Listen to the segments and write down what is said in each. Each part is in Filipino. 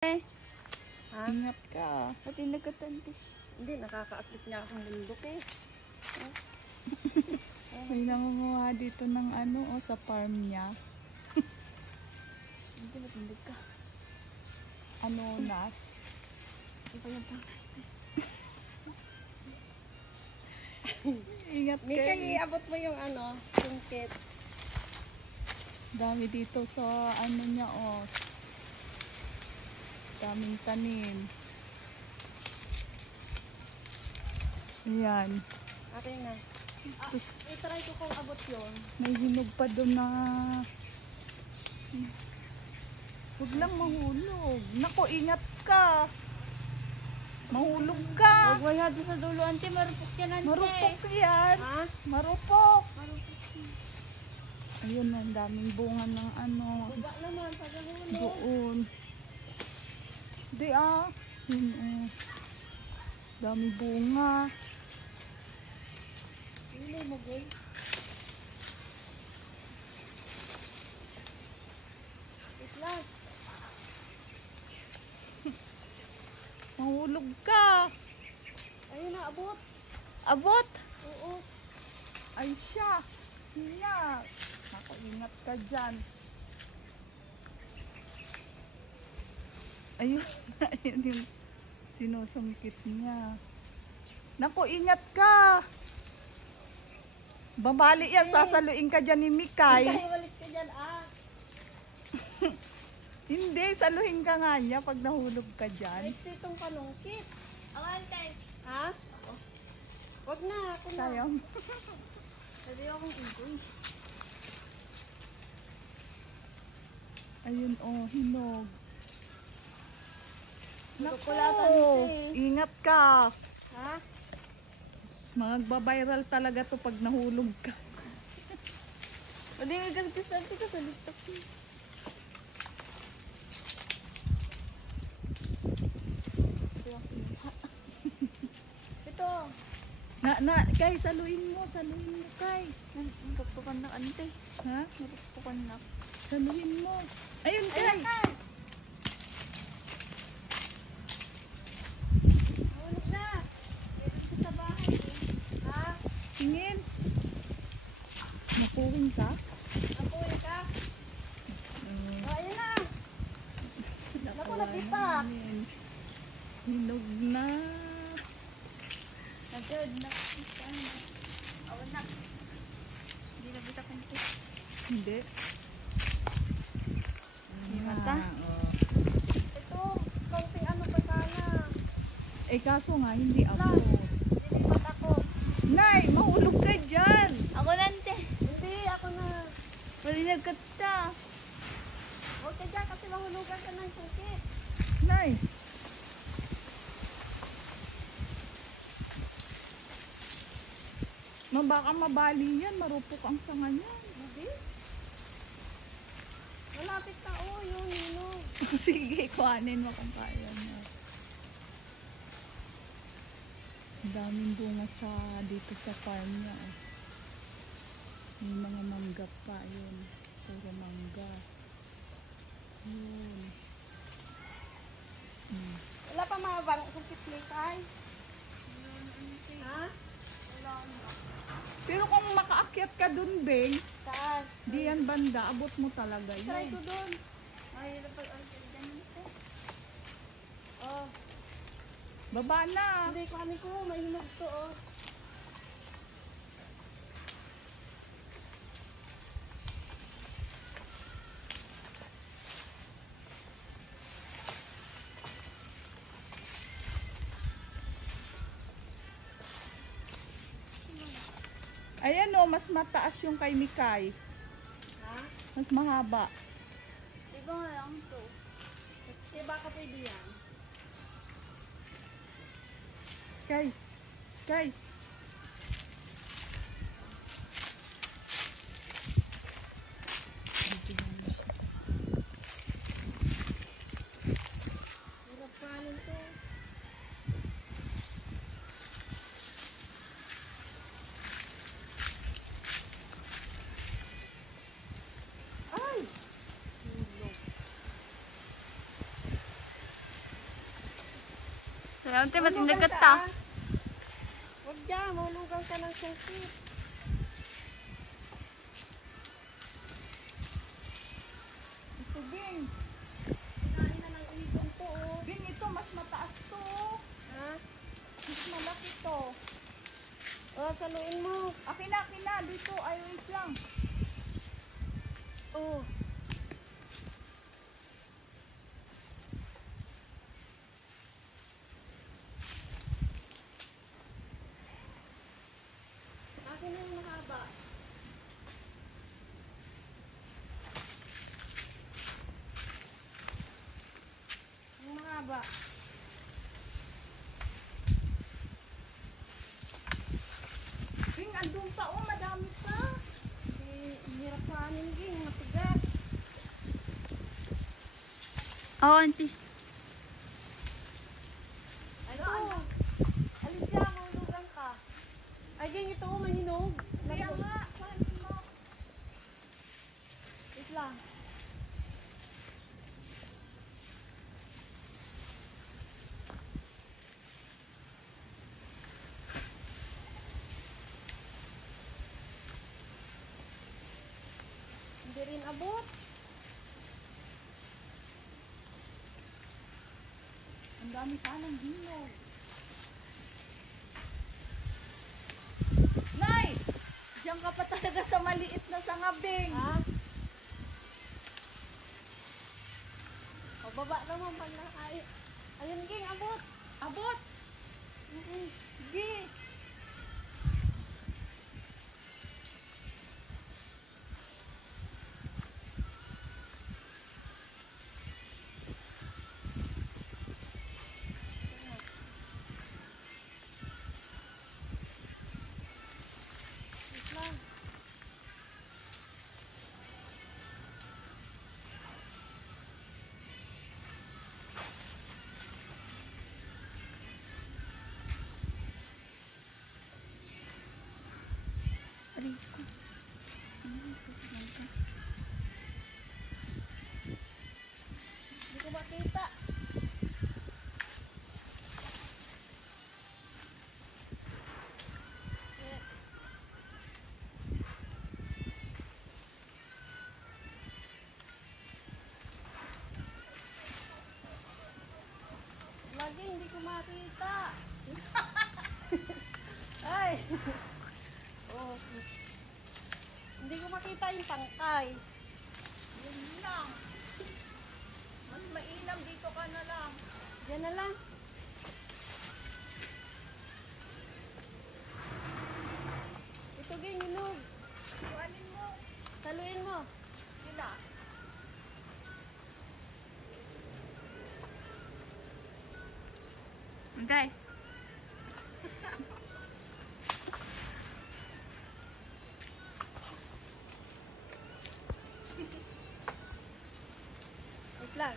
Ha? Ingat ka. Pati nagkatantis. Hindi, nakaka-akit niya akong bundok eh. May nangunguha dito ng ano sa farm niya. Hindi, matindog ka. Ano, nas? Ano pa yung pang... Ingat Mika, kayo. iabot mo yung ano, sungkit. Dami dito sa ano niya daming tanim. Ayan. Okay na. Tapos, I-try ko kung abot yun. may hinog pa doon na huwag lang mahulog. Naku, ingat ka. Mahulog ka. Huwag wala doon sa dulo, ante. Marupok yan, ante. Marupok yan. Ha? Marupok. Marupok yan. Ayun, ang daming bunga ng ano. Baba naman, pag nahulog. Doon. Di Yun daming bunga. Hindi mo, boy. Islas. Mahulog ka. Ayun na, abot. Abot. Oo. Ay siya. Siya. Naku, ingat ka dyan. Ayun. Ayun yung sinusungkit niya. Naku, ingat ka. Babali yan. Sasaluin ka dyan ni Mikay. Ay, walis ka dyan, Hindi, saluhin ka nga niya pag nahulog ka dyan. Ay, itong panungkit. Awante. Ha? Wag na, ako na. Sayang. Sabi akong igoy. Ayun, hinog. Kulatan Ingat ka. Ha? Magbabiral talaga to pag nahulog ka. O di may gagdas-ante ka sa listok. Ito. Kay, saluin mo, Kay. Nagpukan na, ante. Ha? Nagpukan na. Saluhin mo. Ayun, Kay. Ayun na. Mahulog na. Meron ka sa bahay eh. Ha? Tingin. Napuwing ka? Napuwi ka? O, ayun na. Naku, napitak. Hinog na. Nagod, napitak na. Awan na. Hindi napitak ko nito. Hindi. Mata? Ito, kaunting ano pa sana. Kaso nga, hindi ako. Nilipat ako. Nay, mahulog ka dyan. Ako nante. Hindi, ako na. Malinag ka ta. Huwag ka dyan kasi mahulugan ka ng sungkit. Nay. Baka mabali yan. Marupok ang sanga niyan. Hindi. Malapit na yung hinog. Sige, kuhanin mo kung kaya mo. Ang daming bunga dito sa farm niya. May mga mangga pa yun. Puro mangga. Yun. Wala pa mga bang sungkit ni Kai? Ha? Wala na. Pero kung makaakyat ka dun, Beng, Saan? di yan banda, abot mo talaga Try yun. ko doon. Ay, napag-alkal dyan ito. Oh. Baba na. Hindi, kami ko. May hinog to, oh. Ayan mas mataas yung kay Mikay. Ha? Mas mahaba. Iba nga lang to. Kasi baka pwede yan. Kay. Hirap kanin to. Ay! Hulog. Kaya unti matindag Mahulugan ta. ah. Huwag dyan, mahulugan ka ng sungkit. Ito, Bing. Kinain na ng ibon to, oh. Bing, ito, mas mataas to. Oh. Ha? Mas malaki to. Oh, saluin mo. Akin na. Dito, ay, wait lang. Oh. Akin na yung mahaba. Yung mahaba. Bing, andun pa, oh, madami pa. Hirap sa anin, Ging. Matigas. Oo, auntie. Ito. Alis siya, mahulugan ka. Ay, Ging, ito, mahinog. Kaya nga, paano mo? Wait lang. Hindi rin abot. Ang dami pa ng hinog. Nay! Diyan ka pa talaga sa maliit na sangabing. Ha? O, baba naman pala. Ay, ayun, Ging, abot. Abot! Sige. Wait lang. Aray ko. Hindi ko makita. Eh. Lagi hindi ko makita. Ay. Oh. Hindi ko makita yung tangkay. Yun lang. Mas mainam dito ka na lang. Yan na lang. Ito, Ging, hinog. Kuhanin mo. Saluin mo. Sila. Auntie. Wait lang.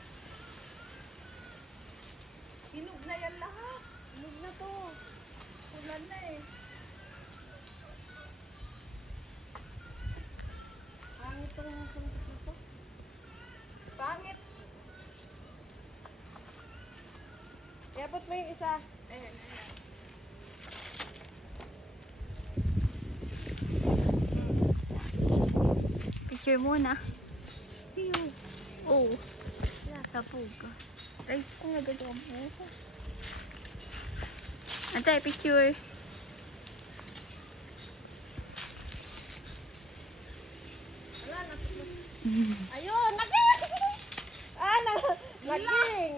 Hinog na yan lahat. Hinog na to. Ulan na eh. Ang itong sungkit na to. Pangit. Iabot mo yung isa. Ayan. Picture muna. Oh. Sabog. Ay, kung nagagawa mo. Auntie, picture. Ayun! Naging! Ah, naging!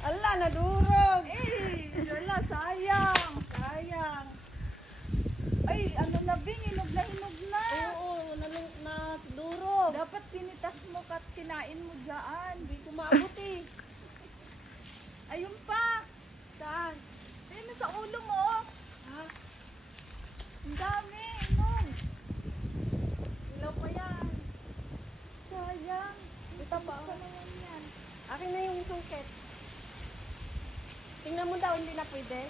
Ala, nadurog! Eh, wala, sayang. Sayang. Ay, ano na, Bing, hinog na. Oo, nadurog. Dapat pinitas mo at kinain mo dyan. Hindi ko maabot eh. Ayun pa. Saan? Ayun, sa ulo mo. Ha? Ang dami, hinog. Ilaw pa yan. Sayang. Ito ba? Ito naman yan. Akin na yung sungkit. Tingnan mo daw, hindi na pwede.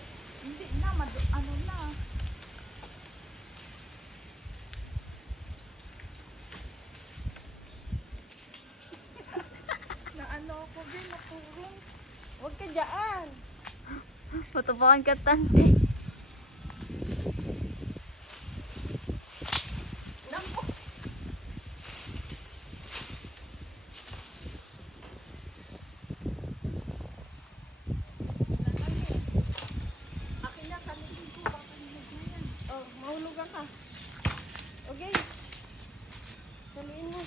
Hindi na, ano na. na ano ako, Bing, napurong. Huwag ka dyan. Matupakan ka tante. Naku! Akin na, saligin ko. Baka nilog na yan. Oh, mahulugan ka. Okay. Saluin mo.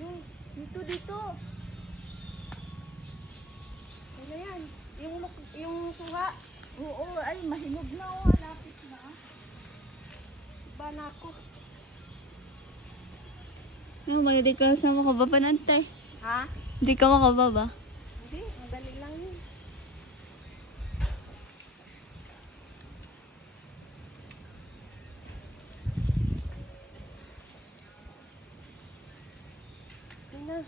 Yung, dito. Ano yan? Yung suha. Oo, ay, mahinog na oh. Lapit na. Iba na ako. Ano ba, hindi ka sa makababa nante? Ha? Hindi ka makababa. Hindi, madali lang yun. Yun na.